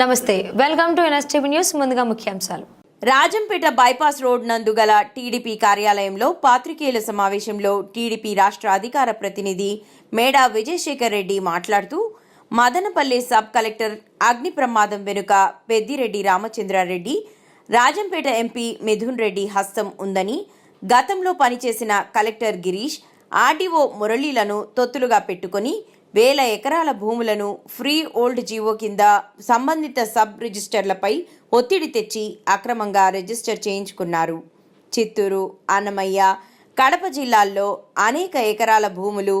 నమస్తే welcome to NSTV news ముందుగా ముఖ్యాంశాలు. రాజంపేట బైపాస్ రోడ్ నందు గల టీడీపీ కార్యాలయంలో పాత్రికేయుల సమావేశంలో టీడీపీ రాష్ట్ర అధికార ప్రతినిధి మేడా విజయశేఖర్ రెడ్డి మాట్లాడుతూ మదనపల్లె సబ్ కలెక్టర్ అగ్ని ప్రమాదం వెనుక పెద్దిరెడ్డి రామచంద్రారెడ్డి రాజంపేట ఎంపీ మిథున్ రెడ్డి హస్తం ఉందని గతంలో పనిచేసిన కలెక్టర్ గిరీష్ ఆర్డీఓ మురళీలను తొత్తులుగా పెట్టుకొని వేల ఎకరాల భూములను ఫ్రీ ఓల్డ్ జీవో కింద సంబంధిత సబ్ రిజిస్టర్లపై ఒత్తిడి తెచ్చి అక్రమంగా రిజిస్టర్ చేయించుకున్నారు. చిత్తూరు అన్నమయ్య కడప జిల్లాల్లో అనేక ఎకరాల భూములు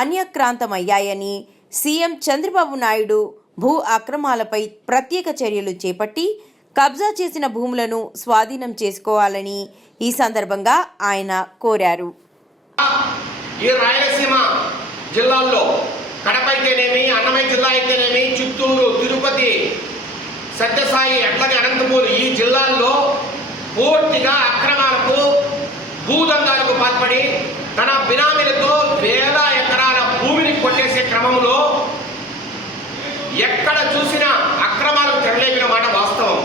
అన్యక్రాంతమయ్యాయని సీఎం చంద్రబాబు నాయుడు భూ అక్రమాలపై ప్రత్యేక చర్యలు చేపట్టి కబ్జా చేసిన భూములను స్వాధీనం చేసుకోవాలని ఈ సందర్భంగా ఆయన కోరారు. ఈ రాయలసీమ జిల్లాల్లో కడప అయితేనేమి అన్నమయ్య జిల్లా అయితేనేమి చిత్తూరు తిరుపతి సత్యసాయి అట్లాగే అనంతపూర్ ఈ జిల్లాల్లో పూర్తిగా అక్రమాలకు భూదందాలకు పాల్పడి తన బినామీలతో వేల ఎకరాల భూమిని కొట్టేసే క్రమంలో ఎక్కడ చూసినా అక్రమాలకు తెరలేపిన మాట వాస్తవం.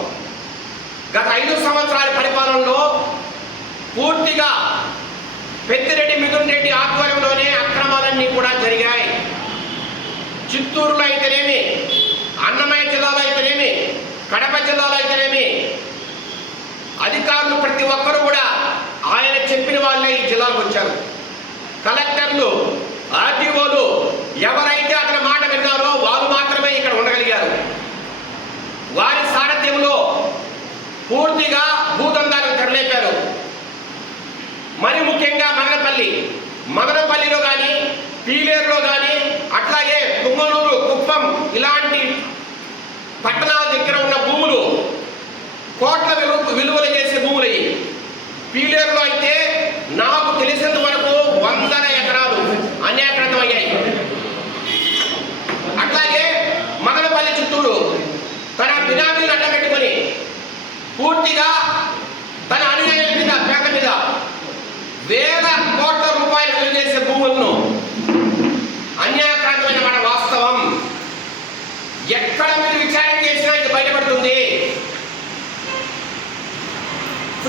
గత ఐదు సంవత్సరాల పరిపాలనలో పూర్తిగా పెద్దిరెడ్డి మిథున్ రెడ్డి ఆధ్వర్యంలోనే అక్రమాలన్నీ కూడా జరిగాయి. చిత్తూరులో అయితేనేమి అన్నమయ్య జిల్లాలో అయితేనేమి కడప జిల్లాలో అయితేనేమి అధికారులు ప్రతి ఒక్కరూ కూడా ఆయన చెప్పిన వాళ్ళే ఈ జిల్లాకు వచ్చారు. కలెక్టర్లు ఆర్టీఓలు ఎవరైతే అతని మాట విన్నారో వాళ్ళు మాత్రమే ఇక్కడ ఉండగలిగారు. వారి సారథ్యంలో పూర్తిగా భూదందాలకు తెరలేపారు. మరి ముఖ్యంగా మదనపల్లి మదనపల్లిలో కానీ పీలేరులో కానీ అట్లాగే కుమ్మనూరు కుప్పం ఇలాంటి పట్టణాల దగ్గర ఉన్న భూములు కోట్ల విలువ విలువలు చేసే భూములు పీలేరులో అయితే నాకు తెలిసినంత వరకు వందల ఎకరాలు అన్యాకృతం అయ్యాయి. అట్లాగే మదనపల్లి చుట్టూరు తన బినామీలు అడ్డపెట్టుకొని పూర్తిగా తన అనుయాయుల మీద పేద మీద వేల కోట్ల రూపాయలు విలువ చేసే భూములను అన్యాక్రాంతమైన మన వాస్తవం ఎక్కడ మీరు విచారణ చేసినా ఇది బయటపడుతుంది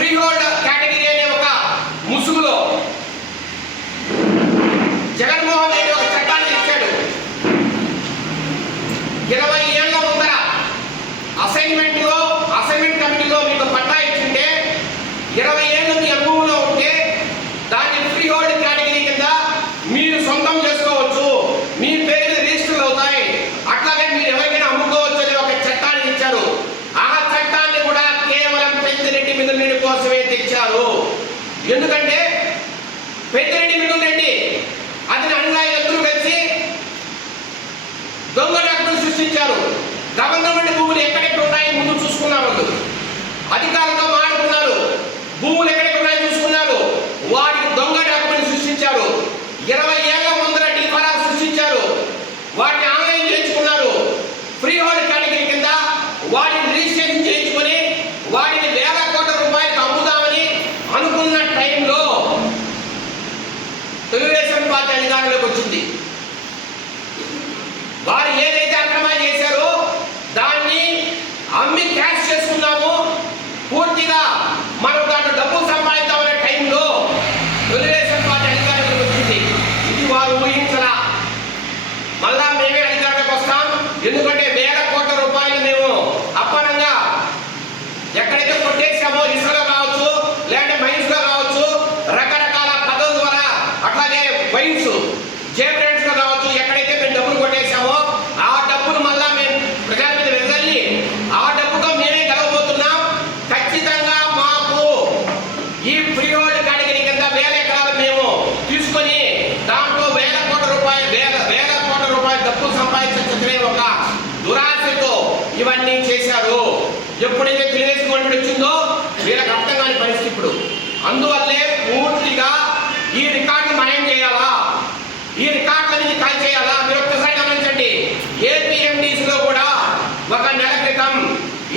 ఫ్రీ హోల్డ్ కేటగిరీ అనే ఒక ముసుగులో జగన్మోహన్ రెడ్డి ఒక చట్టాన్ని ఇచ్చాడు ఇరవై ఏళ్ళ ముందర అసైన్మెంట్లో అసైన్మెంట్ కమిటీలో మీకు పట్టా ఇచ్చింటే ఇరవై ఏళ్ళు మీ అనుభవంలో ఉంటే దాన్ని ఫ్రీ హోల్డ్ కేటగిరీ కింద మీరు సొంతం చేసుకోవచ్చు మీ పేరు రిజిస్టర్ అవుతాయి అట్లాగే మీరు ఎవరికైనా అమ్ముకోవచ్చు అనే ఒక చట్టాన్ని ఇచ్చారు ఆ చట్టాన్ని కూడా కేవలం పెద్దిరెడ్డి మిథున్ రెడ్డి కోసమే తెచ్చారు ఎందుకంటే పెద్దిరెడ్డి మిథున్ రెడ్డి అతని అనుయాయులందరూ కలిసి దొంగ డాక్టర్లు సృష్టించారు. గవర్నమెంట్ భూములు ఎక్కడెక్కడ ఉన్నాయి ముందు చూసుకున్నారు అధికారులతో మాట్లాడుకున్నారు. భూములు ఎక్కడెక్కడ ఉన్నాయో చూసుకున్నారు. వాటికి దొంగ డాక్యుమెంట్ సృష్టించారు. ఇరవై ఏళ్ళ ముందర డిఫారా సృష్టించారు. వాటిని ఆన్లైన్ చేయించుకున్నారు. ఫ్రీ హోల్డ్ కేటగిరీ కింద వాటిని రిజిస్ట్రేషన్ చేయించారు వాటిని వేల కోట్ల రూపాయలకు అమ్ముదామని అనుకున్న టైంలో తెలుగుదేశం పార్టీ అధికారంలోకి వచ్చింది. వారు ఏదైతే అక్రమాలు చేశారో దాన్ని అమ్మి క్యాష్ చేసుకున్నాము పూర్తిగా మనం దాంట్లో డబ్బు సంపాదిద్దామనే టైంలో తెలుగుదేశం పార్టీ అధికారంలోకి వచ్చింది. ఇది వారు ఊహించరా? మళ్ళా మేమే అధికారంలోకి వస్తాం. ఎందుకంటే అందువల్లే పూర్తిగా ఈ రికార్డు మైండ్ చేయాలా? ఈ రికార్డులని కాల్ చేయాలా? మీరు ఒక్కసారి గమనించండి. ఏపీఎండిసిలో కూడా ఒక నెల క్రితం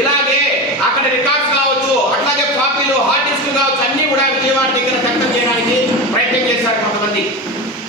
ఇలాగే అక్కడ రికార్డ్స్ కావచ్చు అట్లాగే కాపీలు హార్డ్ డిస్క్ కావచ్చు అన్ని కూడా విజయవాడ దగ్గర వ్యక్తం చేయడానికి ప్రయత్నం చేశారు కొంతమంది.